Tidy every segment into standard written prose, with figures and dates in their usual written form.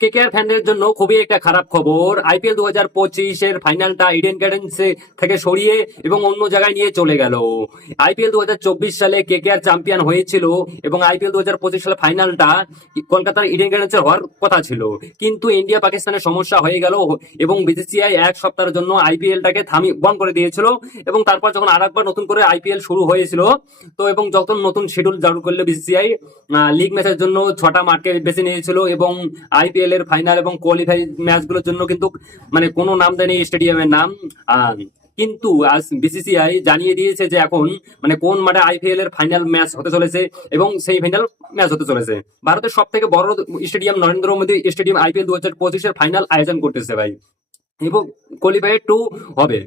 KKR ফ্যানদের জন্য খুবই একটা খারাপ খবর। আইপিএল 2025-এর ফাইনালটা ইডেন গার্ডেন্স থেকে সরিয়ে এবং অন্য জায়গায় নিয়ে চলে গেল। আইপিএল 2024 সালে কেকেআর চ্যাম্পিয়ন হয়েছিল এবং আইপিএল 2025 সালে ফাইনালটা কলকাতার ইডেন গার্ডেন্সের হওয়ার কথা ছিল, কিন্তু ইন্ডিয়া পাকিস্তানের সমস্যা হয়ে গেল এবং বিসিসিআই এক সপ্তাহের জন্য আইপিএলটাকে বন্ধ করে দিয়েছিল। এবং তারপর যখন আরেকবার নতুন করে আইপিএল শুরু হয়েছিল, তো এবং যখন নতুন শিডিউল চালু করলো বিসিসিআই, লিগ ম্যাচের জন্য 6টা মাঠকে বেছে নিয়েছিল এবং আইপিএল এর ফাইনাল এবং কোয়ালিফাই ম্যাচগুলোর জন্য কিন্তু মানে কোনো নাম দেয়নি স্টেডিয়ামের নাম। কিন্তু আজ বিসিসিআই জানিয়ে দিয়েছে যে এখন মানে কোন মাঠে আইপিএল এর ফাইনাল ম্যাচ হতে চলেছে এবং সেই ফাইনাল ম্যাচ হতে চলেছে। ভারতের সব থেকে বড় stadium Narendra Modi stadium IPL 2025-এর ফাইনাল আয়োজন করতেছে ভাই, এবং কোয়ালিফাই 2 হবে।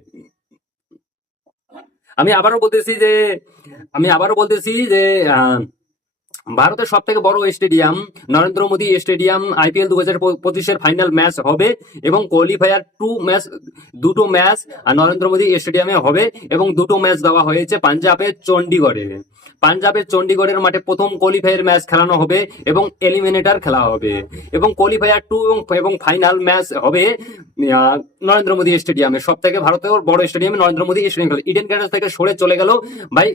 আমি আবারও বলতেছি যে ভারতের সব থেকে বড় stadium Narendra Modi stadium IPL 2025-এর ফাইনাল ম্যাচ হবে এবং কোয়ালিফায়ার 2 ম্যাচ, দুটো ম্যাচ নরেন্দ্র মোদী স্টেডিয়ামে হবে এবং দুটো ম্যাচ দেওয়া হয়েছে পাঞ্জাবের চণ্ডীগড়ের মাঠে প্রথম কোয়ালিফায়ার ম্যাচ খেলানো হবে এবং এলিমিনেটর খেলা হবে এবং কোয়ালিফায়ার 2 এবং ফাইনাল ম্যাচ হবে নরেন্দ্র মোদী স্টেডিয়ামে। সব থেকে ভারতের বড় স্টেডিয়ামে Narendra Modi stadium, Eden gardens থেকে সরে চলে গেল ভাই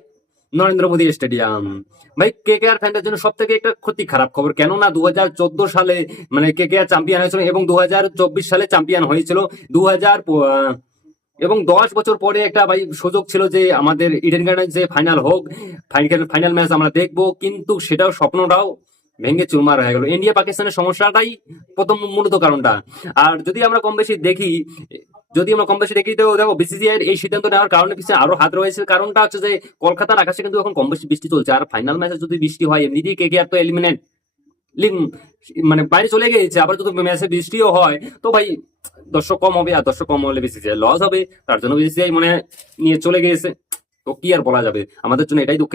নরেন্দ্র মোদী স্টেডিয়াম। ভাই কেকেআর ফ্যানদের জন্য সব থেকে একটা খারাপ খবর, কেননা 2014 সালে মানে কেকেআর চ্যাম্পিয়ন হয়েছিল এবং 2024 সালে চ্যাম্পিয়ন হয়েছিল। 2000 এবং 10 বছর পরে একটা ভাই সুযোগ ছিল যে আমাদের ইডেন গার্ডেন্সে ফাইনাল হোক, ফাইনাল ম্যাচ আমরা দেখবো, কিন্তু সেটাও স্বপ্নটাও ভেঙে চুরমার হয়ে গেল। ইন্ডিয়া পাকিস্তানের সমস্যাটাই প্রথম মূলত কারণটা। আর যদি আমরা কম বেশি দেখি তো দেখো বিসিসিআই এই সিদ্ধান্ত নেওয়ার কারণে পিছনে আরো হাত রয়েছে। কারণটা হচ্ছে যে কলকাতার আকাশে কিন্তু এখন কম বেশি বৃষ্টি চলছে, আর ফাইনাল ম্যাচে যদি বৃষ্টি হয় এমনিতেই কেকেআর তো এলিমিনেট লিগ মানে বাইরে চলে গিয়েছে, আবার যদি ম্যাচে বৃষ্টিও হয় তো ভাই দর্শক কম হবে, আর দর্শক কম হলে বিসিসিআই লস হবে। তার জন্য বিসিসিআই নিয়ে চলে গিয়েছে। তো কি আর বলা যাবে, আমাদের জন্য এটাই দুঃখ।